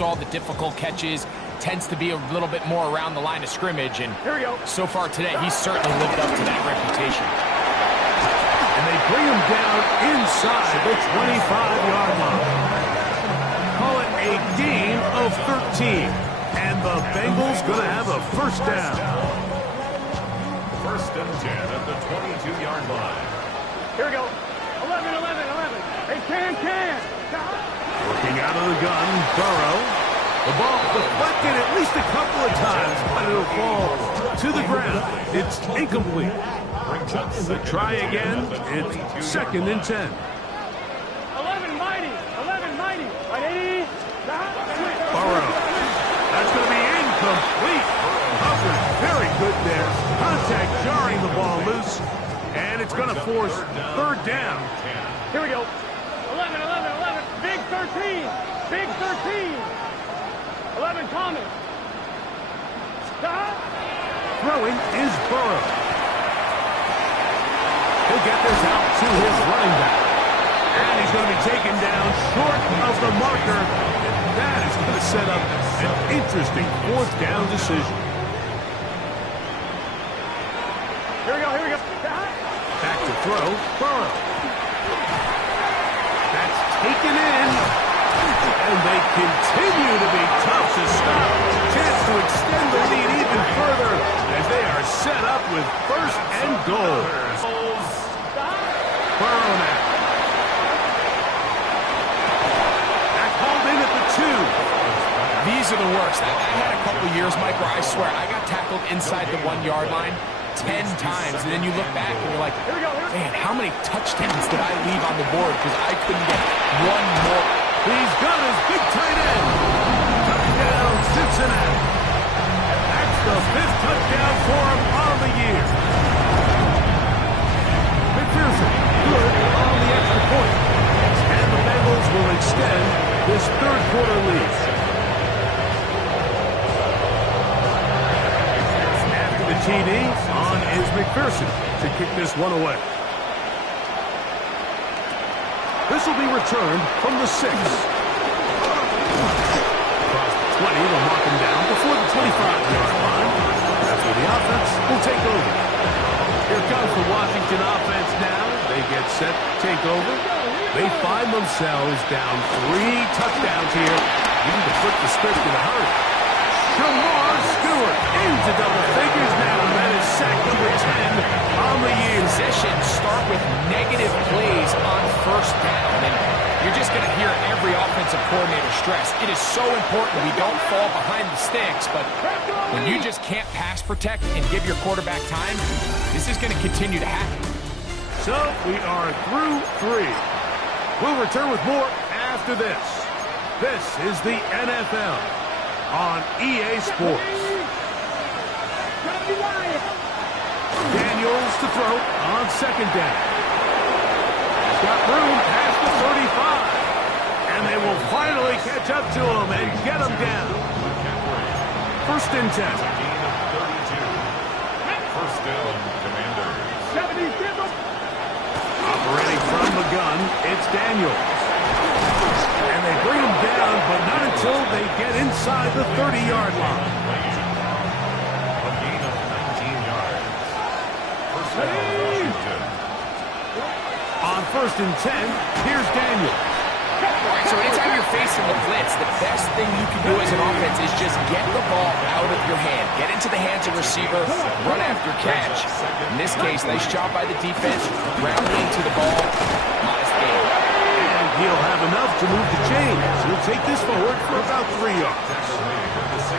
all the difficult catches, tends to be a little bit more around the line of scrimmage, and here we go. So far today, he's certainly lived up to that reputation. And they bring him down inside the 25-yard line. Call it a gain of 13. And the Bengals going to have a first down. First and 10 at the 22-yard line. Here we go. 11, 11, 11. Hey, can. Working out of the gun, Burrow. The ball deflected at least a couple of times, but it'll fall to the ground. It's incomplete. Try again. It's second and 10. 11, mighty. 11, mighty. Right, 80. Burrow. That's going to be incomplete. Hubbard, very good there. Contact jarring the ball loose. And it's going to force third down. Here we go. 11, 11, 11. Big 13. Big 13. 11, Thomas. Throwing is Burrow. He'll get this out to his running back. And he's going to be taken down short of the marker. And that is going to set up an interesting fourth down decision. Here we go, here we go. Back to throw, Burrow. That's taken in. And they continue to be tough to stop. Chance to extend the lead even further as they are set up with first and goal. Burrow now. That called in at the 2. These are the worst. I had a couple years, Mike, where I swear I got tackled inside the 1-yard line 10 times, and then you look back and you're like, man, how many touchdowns did I leave on the board because I couldn't get one more. He's got his big tight end. Touchdown, Cincinnati. That's the 5th touchdown for him on the year. McPherson, good on the extra point. And the Bengals will extend this third quarter lead. After the TD, on is McPherson to kick this one away. This will be returned from the 6. Across the 20, they'll mark him down before the 25-yard line. That's where the offense will take over. Here comes the Washington offense now. They get set to take over. They find themselves down 3 touchdowns here. You need to flip the script in a hurry. Shamar Stewart into double figures now. That is sack number 10 on the year. Possessions start with negative plays on first down, and you're just going to hear every offensive coordinator stress. It is so important we don't fall behind the sticks, but when you just can't pass protect and give your quarterback time, this is going to continue to happen. So we are through 3. We'll return with more after this. This is the NFL on EA Sports. Daniels to throw on second down. He's got room past the 35. And they will finally catch up to him and get him down. First and 10. First down, Commanders. Operating from the gun, it's Daniels. And they bring him down, but not until they get inside the 30-yard line. A gain of 19 yards. First down, Washington. On first and 10, here's Daniels. All right, so anytime you're facing the blitz, the best thing you can do as an offense is just get the ball out of your hand. Get into the hands of receiver, run after catch. In this case, nice job by the defense, rounding to the ball. Modest gain. And he'll have enough to move the chains. He'll take this forward for about 3 yards.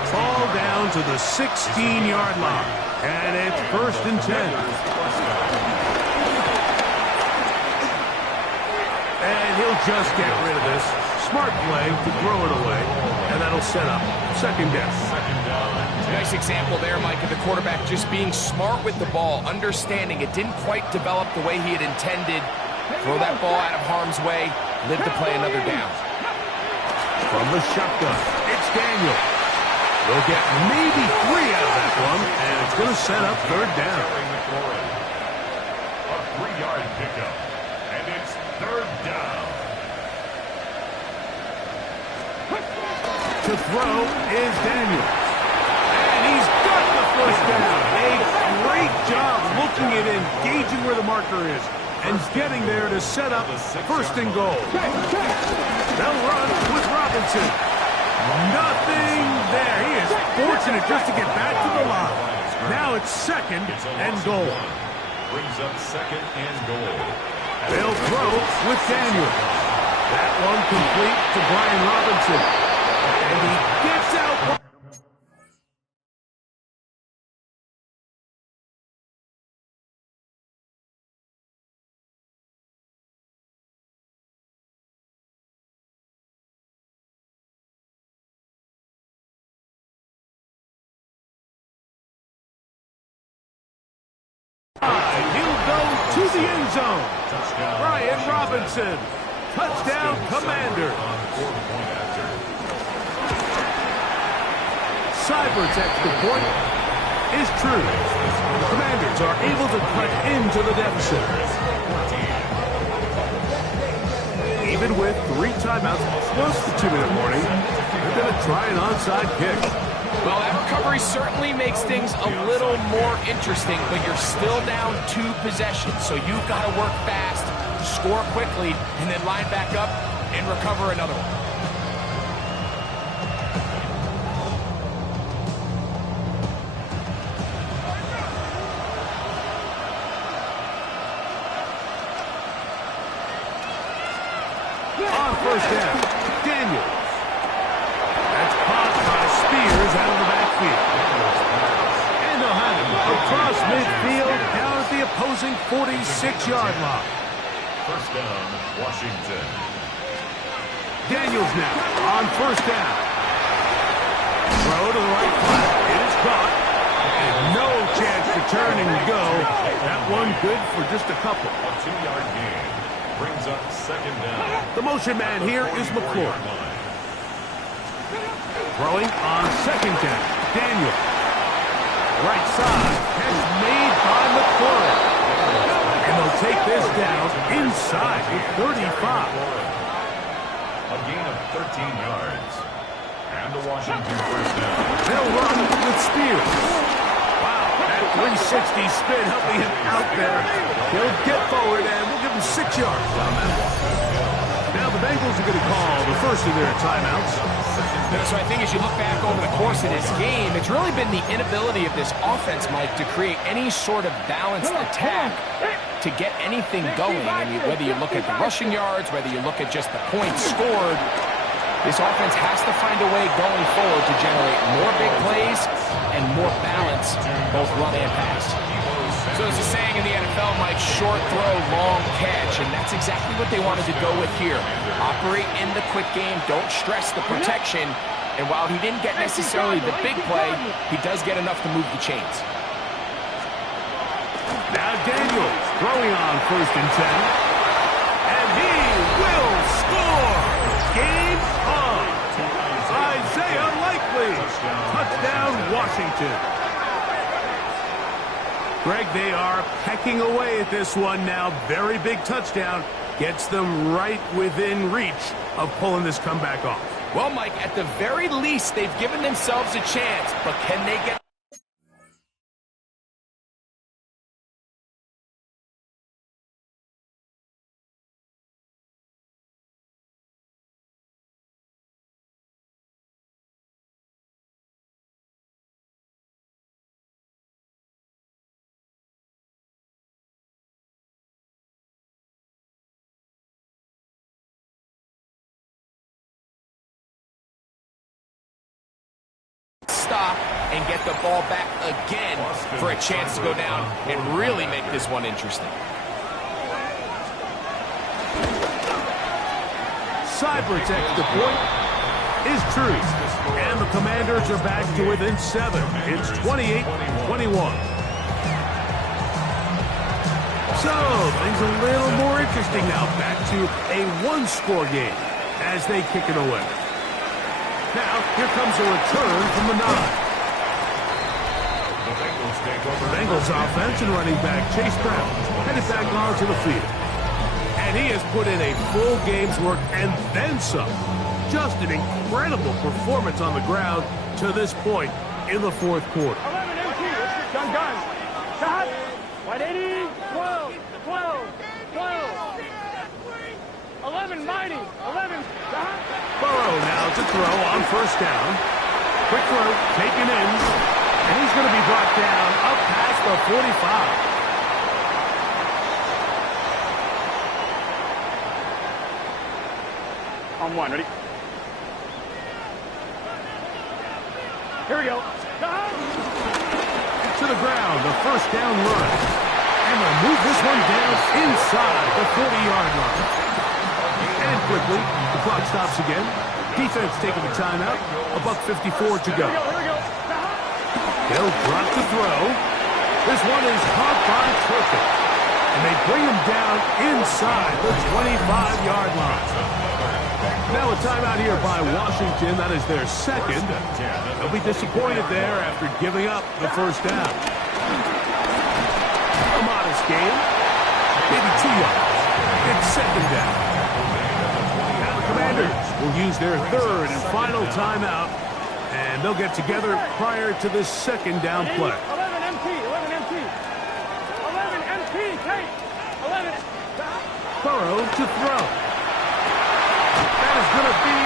Ball down to the 16-yard line. And it's first and 10. And he'll just get rid of this. Smart play to throw it away. And that'll set up second down. Nice example there, Mike, of the quarterback just being smart with the ball, understanding it didn't quite develop the way he had intended. Throw that ball out of harm's way, live to play another down. From the shotgun, it's Daniel. They'll get maybe 3 out of that one, and it's going to set up third down. A 3-yard pickup, and it's third down. To throw is Daniels. And he's got the first down. A great job looking at engaging where the marker is and getting there to set up first and goal. They'll run with Robinson. Nothing there. He is fortunate just to get back to the line. Now it's second and goal. Brings up second and goal. They'll throw with Daniels. That one complete to Brian Robinson. And he gets out. He'll go to the end zone. Brian Robinson. Touchdown, Commanders. Cyber's extra point is true. The Commanders are able to cut into the deficit. Even with 3 timeouts, plus the 2-minute warning, they're going to try an onside kick. Well, that recovery certainly makes things a little more interesting, but you're still down 2 possessions, so you've got to work fast, score quickly, and then line back up and recover another one. On first down, Daniels. That's caught by Spears out of the backfield. And they'll have him across midfield down at the opposing 46-yard line. First down, Washington. Daniels now on first down. Throw to the right flat. It is caught. And no chance to turn and go. That one good for just a couple. A 2-yard gain. Brings up second down. The motion man here is McClure. Throwing on second down. Daniel. Right side. Catch made by McClure. And they'll take this down inside the 35. A gain of 13 yards. And the Washington first down. They'll run with Spears. Wow, that 360 spin helping him out there. He'll get forward and we'll give him 6 yards on that one. Now the Bengals are going to call the first of their timeouts. So I think as you look back over the course of this game, it's really been the inability of this offense, Mike, to create any sort of balanced attack to get anything going. I mean, whether you look at the rushing yards, whether you look at just the points scored, this offense has to find a way going forward to generate more big plays and more balance, both run and pass. So there's a saying in the NFL, Mike, short throw, long catch, and that's exactly what they wanted to go with here. Operate in the quick game, don't stress the protection, and while he didn't get necessarily the big play, he does get enough to move the chains. Now Daniels throwing on first and 10. And he will score! Game on! Isaiah Likely! Touchdown, Washington! Greg, they are pecking away at this one now. Very big touchdown. Gets them right within reach of pulling this comeback off. Well, Mike, at the very least, they've given themselves a chance, but can they get... stop and get the ball back again for a chance to go down and really make this one interesting. Cyber's extra point is true. And the Commanders are back to within 7. It's 28-21. So, things a little more interesting now. Back to a one-score game as they kick it away. Now, here comes a return from the 9. The Bengals take over. Bengals offense and running back Chase Brown headed back onto the field. And he has put in a full game's work and then some. just an incredible performance on the ground to this point in the fourth quarter. 11 MT. Gun. Shot. 180. 12. 11 Mighty. 11. Shot. Burrow now to throw on first down. Quick throw, taken in. And he's going to be brought down up past the 45. On one, ready? Here we go. To the ground, the first down run. And they'll move this one down inside the 40-yard line. And quickly, the clock stops again. Defense taking the timeout. $1:54 to go. Here we go. They'll drop the throw. This one is caught by Turpin. And they bring him down inside the 25-yard line. Now a timeout here by Washington. That is their second. They'll be disappointed there after giving up the first down. A modest gain. Maybe 2 yards. It's second down. Now the Commanders will use their third and final timeout. And they'll get together prior to this second down play. 11 MT. 11 MT. 11 MT. Take. 11. Burrow to throw. That is going to be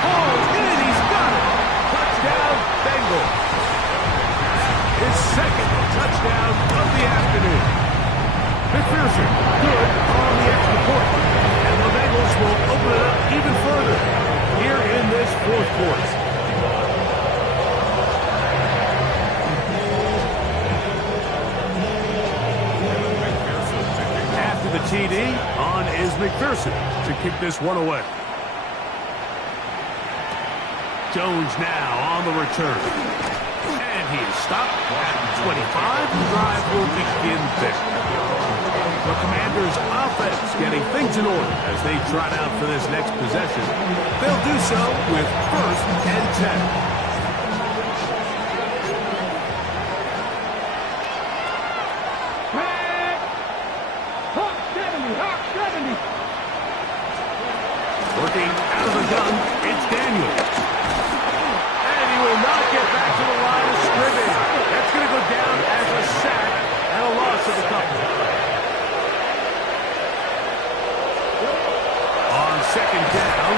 hauled in. He's got it. Touchdown, Bengals. His second touchdown of the afternoon. McPherson, good on the extra point. And the Bengals will open it up even further here in this fourth quarter. After the TD, on is McPherson to kick this one away. Jones now on the return. And he is stopped at 25. The drive will begin there. The Commanders' offense getting things in order as they trot out for this next possession. They'll do so with 1st and 10. Working out of the gun, it's Daniels. And he will not get back to the line of scrimmage. That's going to go down as a sack and a loss of a couple. On second down,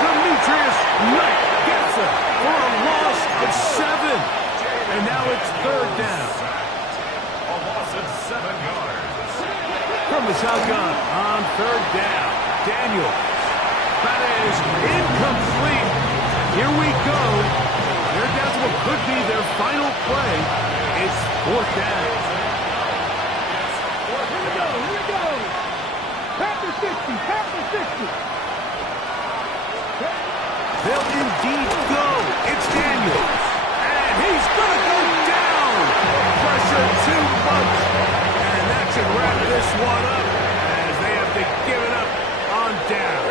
Demetrius Knight gets it for a loss of 7. And now it's third down. A loss of 7 yards. From the shotgun on third down, Daniels. That is incomplete. Here we go. They're down to what could be their final play. It's fourth down. Here we go. Past the 60. They'll indeed go. It's Daniels. And he's going to go down. Pressure too much. And that should wrap this one up as they have to give it up on down.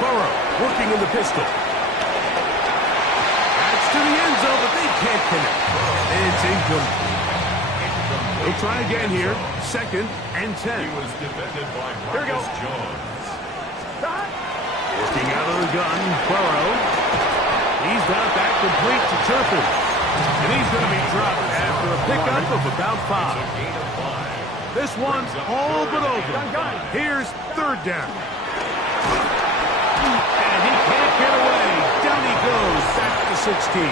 Burrow working in the pistol. That's to the end zone, but they can't connect. It's incomplete. They'll try again here. 2nd and 10. He was defended by Marcus Jones. Working out of the gun, Burrow. He's got that complete to Turpin. And he's going to be dropped after a pickup of about 5. This one's all but over. Here's third down. And he can't get away. Down he goes, back to 16.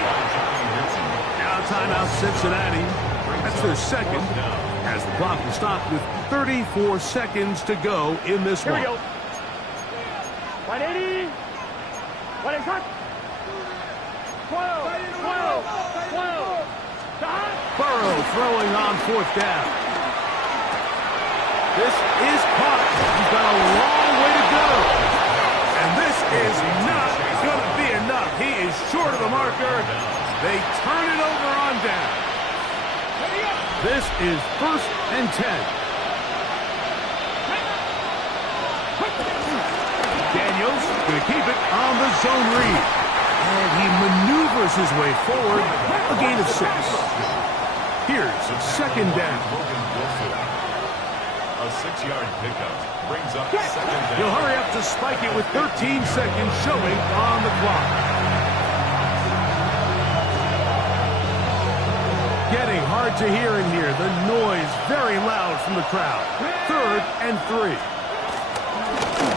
Now timeout Cincinnati. That's their second, as the clock will stop with 34 seconds to go in this one. Here we go. 180. 180. 12. Burrow throwing on fourth down. This is caught. He's got a long way to go. And this is not going to be enough. He is short of the marker. They turn it over on down. This is 1st and 10. Daniels going to keep it on the zone read. And he maneuvers his way forward. A gain of 6. Here's 2nd down. A 6-yard pickup brings up second down. He'll hurry up to spike it with 13 seconds showing on the clock. Getting hard to hear in here. The noise very loud from the crowd. 3rd and 3.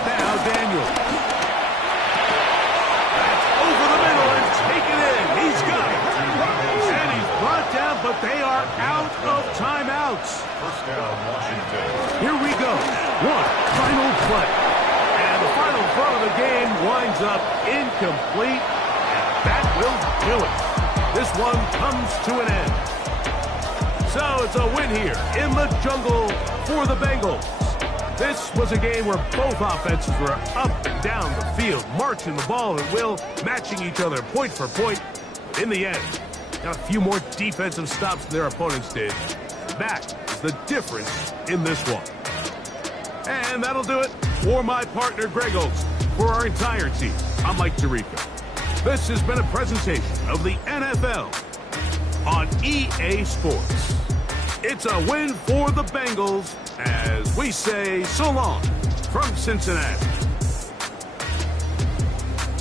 Now Daniel. That's over the middle and taken in. He's got it. And he's brought down, but they are out of timeouts. First down, Washington. Here we go. One final play. And the final throw of the game winds up incomplete. And that will do it. This one comes to an end. So it's a win here in the jungle for the Bengals. This was a game where both offenses were up and down the field, marching the ball at will, matching each other point for point. In the end, got a few more defensive stops than their opponents did. That is the difference in this one. And that'll do it for my partner, Greg Olsen. For our entire team, I'm Mike Tirico. This has been a presentation of the NFL on EA Sports. It's a win for the Bengals as we say so long from Cincinnati.